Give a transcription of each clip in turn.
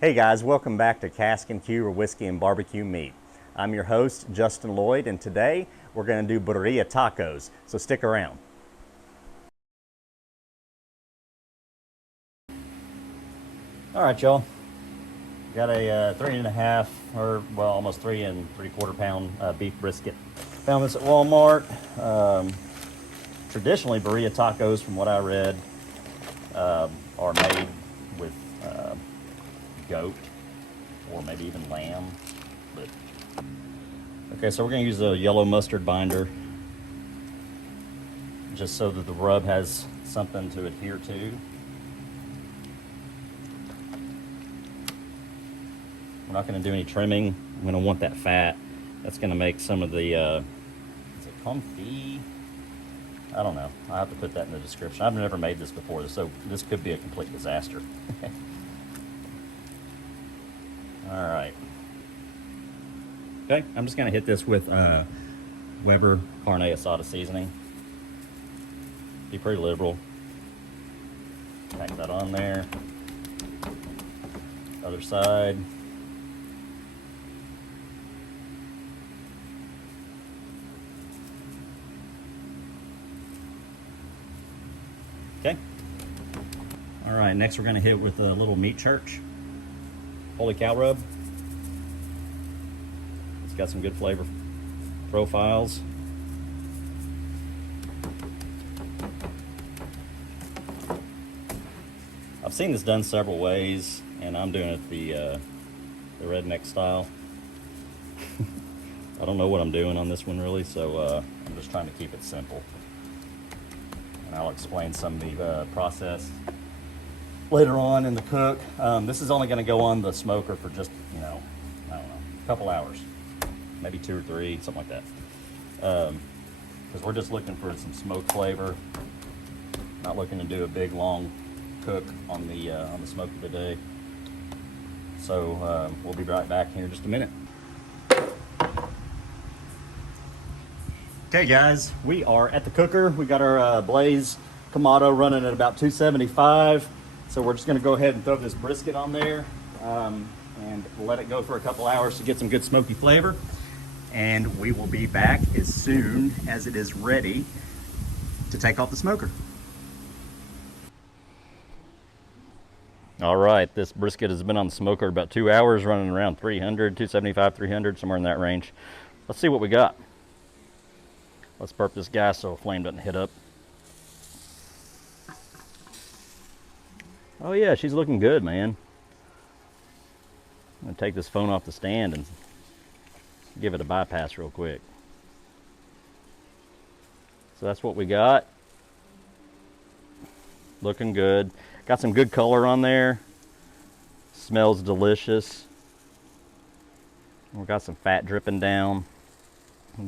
Hey guys, welcome back to Casks-n-Que, or Whiskey and Barbecue Meat. I'm your host, Justin Lloyd, and today we're going to do Birria Tacos, so stick around. All right, y'all. Got a 3.5, or well, almost 3 3/4 pound beef brisket. Found this at Walmart. Traditionally, Birria Tacos, from what I read, are made with goat or maybe even lamb. But okay, so we're going to use a yellow mustard binder just so that the rub has something to adhere to. We're not going to do any trimming. I'm going to want that fat. That's going to make some of the, is it confit? I don't know. I'll have to put that in the description. I've never made this before, so this could be a complete disaster. All right. Okay, I'm just going to hit this with Weber Carne Asada seasoning. Be pretty liberal. Pack that on there. Other side. Okay. All right, next we're gonna hit with a little meat church. Holy cow rub. It's got some good flavor profiles. I've seen this done several ways, and I'm doing it the redneck style. I don't know what I'm doing on this one really, so I'm just trying to keep it simple. And I'll explain some of the process later on in the cook. This is only going to go on the smoker for just, I don't know, a couple hours, maybe 2 or 3, something like that. Because we're just looking for some smoke flavor. Not looking to do a big long cook on the smoker today. So we'll be right back here in just a minute. Okay guys, we are at the cooker. We got our Blaze Kamado running at about 275. So we're just gonna go ahead and throw this brisket on there and let it go for a couple hours to get some good smoky flavor. And we will be back as soon as it is ready to take off the smoker. All right, this brisket has been on the smoker about 2 hours, running around 300, 275, 300, somewhere in that range. Let's see what we got. Let's burp this gas so a flame doesn't hit up. Oh yeah, she's looking good, man. I'm gonna take this phone off the stand and give it a bypass real quick. So that's what we got. Looking good. Got some good color on there. Smells delicious. We've got some fat dripping down.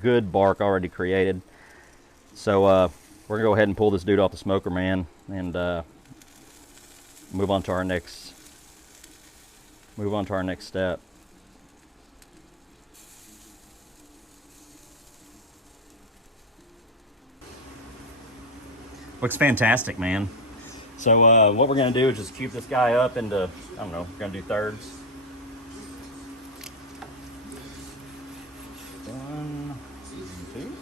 Good bark already created. So we're gonna go ahead and pull this dude off the smoker, man, and move on to our next step. Looks fantastic, man. So what we're gonna do is just cube this guy up into, I don't know, we're gonna do thirds. 1, 2.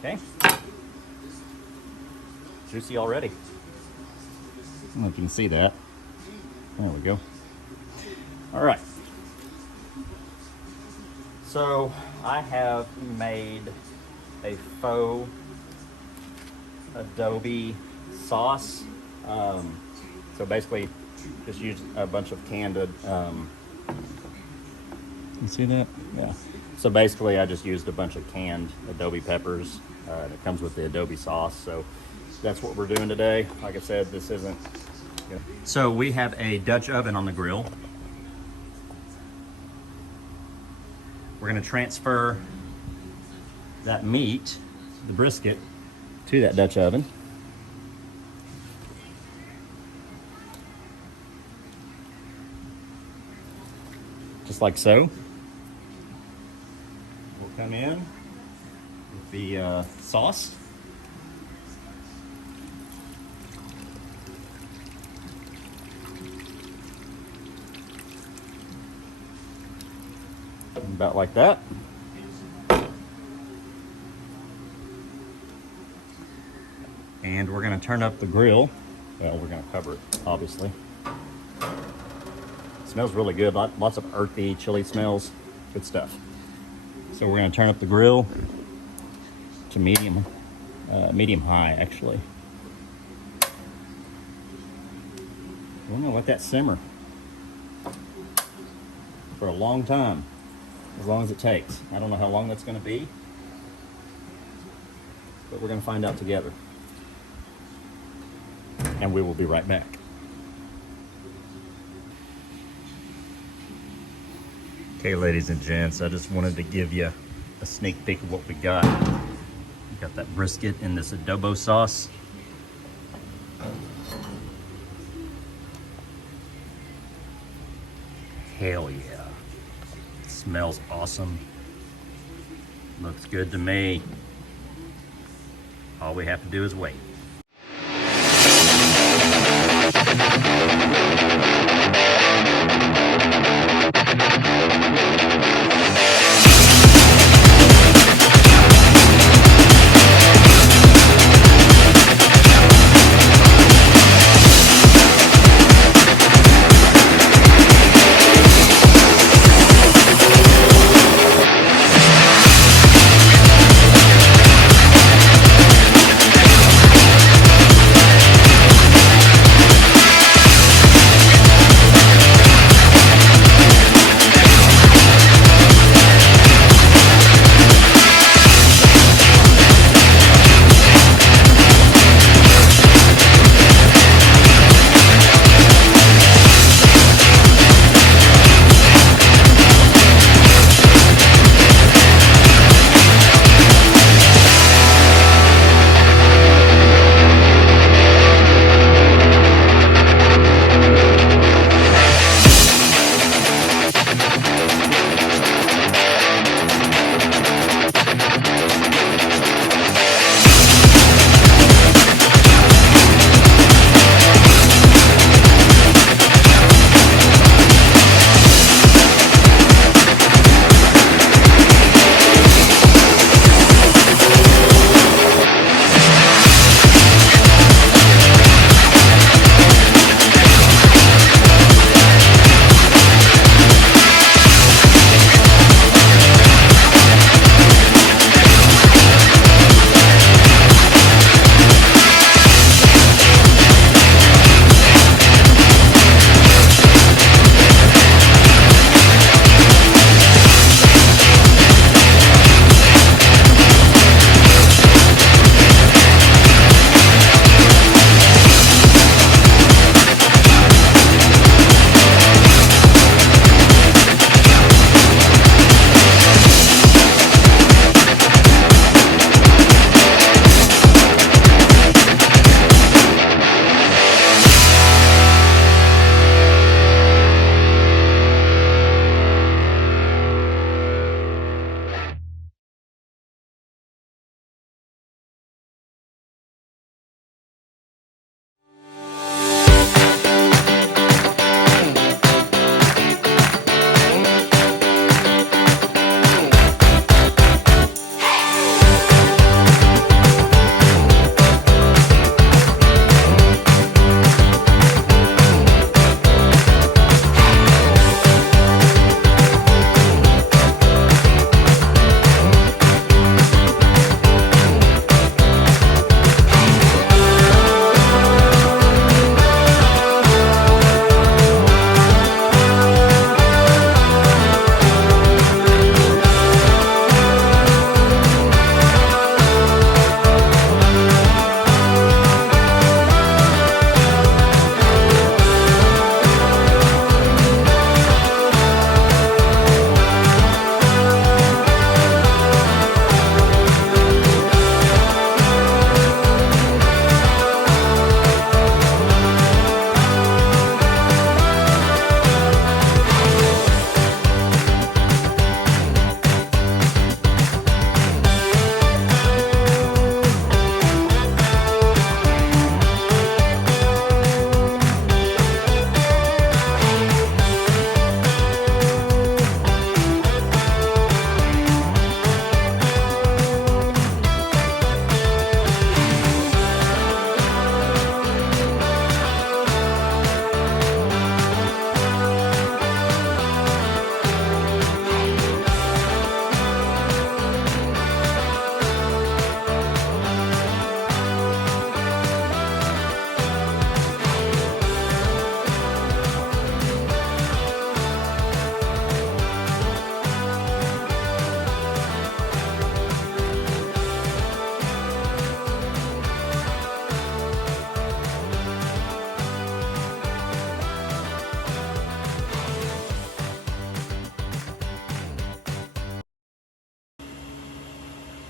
Okay. Juicy already. I don't know if you can see that. There we go. All right. So I have made a faux adobo sauce. So basically just use a bunch of canned you see that? Yeah. So basically I just used a bunch of canned adobo peppers. It comes with the adobo sauce. So that's what we're doing today. Like I said, this isn't... So we have a Dutch oven on the grill. We're gonna transfer that meat, the brisket, to that Dutch oven. Just like so. We'll come in with the sauce. about like that. And we're gonna turn up the grill. Well, we're gonna cover it, obviously. It smells really good, lots of earthy, chili smells, good stuff. So we're gonna turn up the grill to medium high, actually. We're gonna let that simmer for a long time, as long as it takes. I don't know how long that's gonna be, but we're gonna find out together. And we will be right back. Okay, ladies and gents, I just wanted to give you a sneak peek of what we got. We got that brisket in this adobo sauce. Hell yeah. Smells awesome. Looks good to me. All we have to do is wait.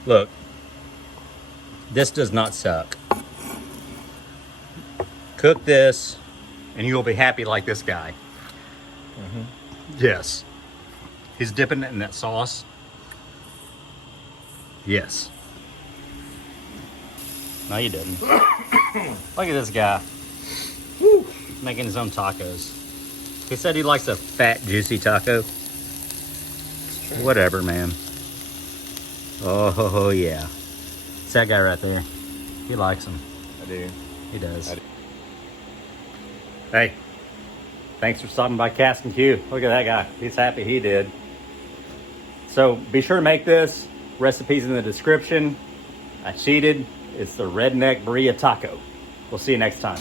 Look, this does not suck. Cook this, and you'll be happy like this guy. Yes. He's dipping it in that sauce. Yes. No, you didn't. Look at this guy. Woo. Making his own tacos. He said he likes a fat, juicy taco. Whatever, man. Oh, yeah. It's that guy right there. He likes them. I do. He does. Hey, thanks for stopping by Casks-n-Que. Look at that guy. He's happy he did. So be sure to make this. Recipes in the description. I cheated. It's the Redneck Birria Taco. We'll see you next time.